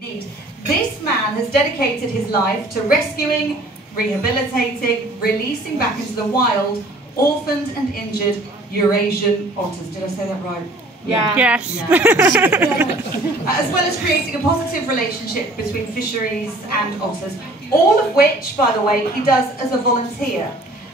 This man has dedicated his life to rescuing, rehabilitating, releasing back into the wild, orphaned and injured Eurasian otters. Did I say that right? Yeah. Yes. Yeah. As well as creating a positive relationship between fisheries and otters, all of which, by the way, he does as a volunteer.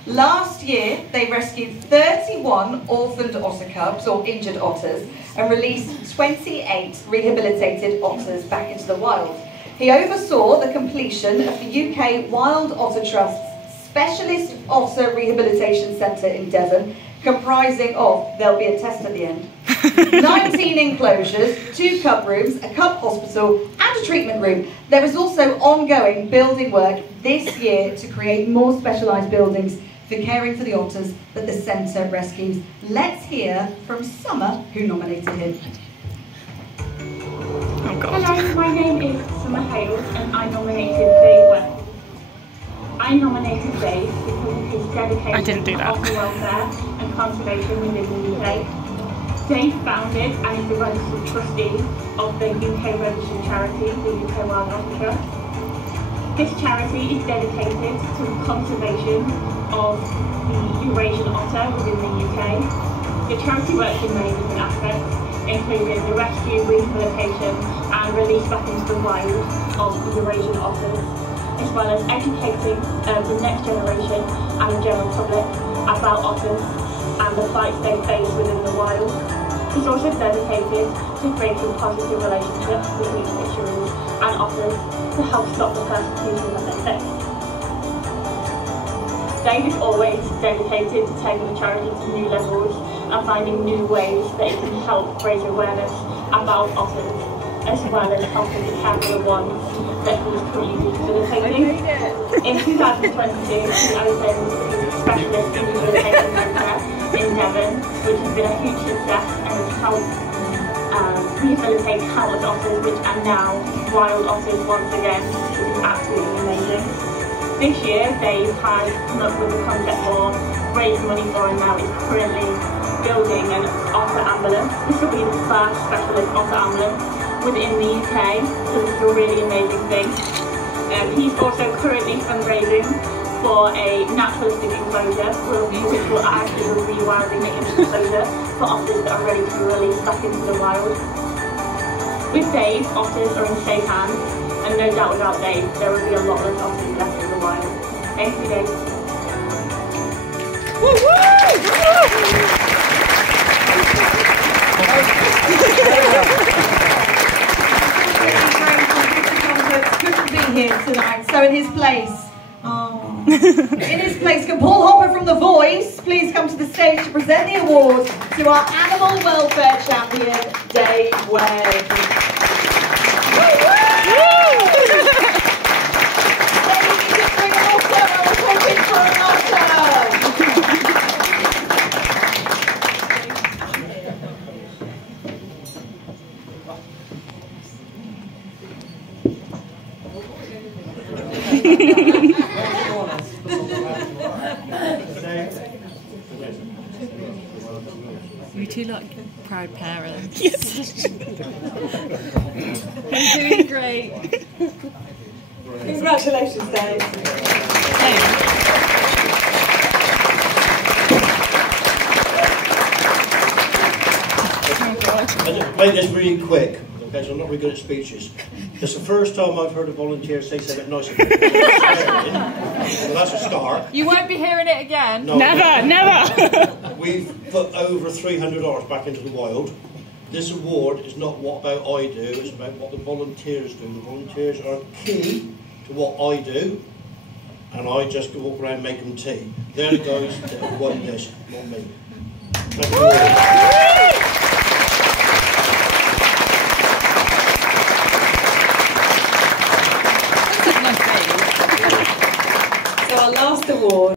Last year, they rescued 31 orphaned otter cubs, or injured otters, and released 28 rehabilitated otters back into the wild. He oversaw the completion of the UK Wild Otter Trust's Specialist Otter Rehabilitation Centre in Devon, comprising of, there'll be a test at the end, 19 enclosures, 2 cub rooms, a cub hospital and a treatment room. There is also ongoing building work this year to create more specialised buildings for caring for the otters that the centre rescues. Let's hear from Summer, who nominated him. Oh God. Hello, my name is Summer Hales and I nominated Dave Webb. I nominated Dave because of his dedication to otter welfare and conservation within the UK. Dave founded and is the registered trustee of the UK registered charity, the UKWOT Otter Trust. This charity is dedicated to the conservation of the Eurasian otter within the UK. The charity works in many different aspects, including the rescue, rehabilitation and release back into the wild of the Eurasian otters, as well as educating the next generation and the general public about otters and the fights they face within the wild. He's also dedicated to creating positive relationships between fisheries and otters to help stop the persecution that they face. Dave is always dedicated to taking the charity to new levels and finding new ways that it can help raise awareness about otters, as well as helping to care for the ones that he is currently rehabilitating. In 2022, he opened the Specialist Rehabilitation Centre in Devon, which has been a huge success and has helped rehabilitate countless otters, which are now wild otters once again, which is absolutely amazing. This year, Dave has come up with a concept for raising money for, and now is currently building an otter ambulance. This will be the first specialist otter ambulance within the UK, so this is a really amazing thing. He's also currently fundraising for a naturalistic enclosure, which will actually be rewilding the enclosure for otters that are ready to be released back into the wild. With Dave, otters are in safe hands, and no doubt without Dave, there will be a lot less otters left in the wild. Thank you, Dave. Woo woo! Couldn't be here tonight, so in his place, in his place, can Paul Hopper from The Voice please come to the stage to present the award to our animal welfare champion, Dave Webb. You two look proud parents. Yes. You're doing great. Congratulations, Dave. I'll make this really quick, okay, so I'm not really good at speeches. It's the first time I've heard a volunteer say something nice about it. Well, that's a start. You won't be hearing it again. No, Never. We've put over 300 hours back into the wild. This award is not what about I do, it's about what the volunteers do. The volunteers are key to what I do, and I just go walk around and make them tea. They're the guys that have won this, not me. Thank you all. So our last award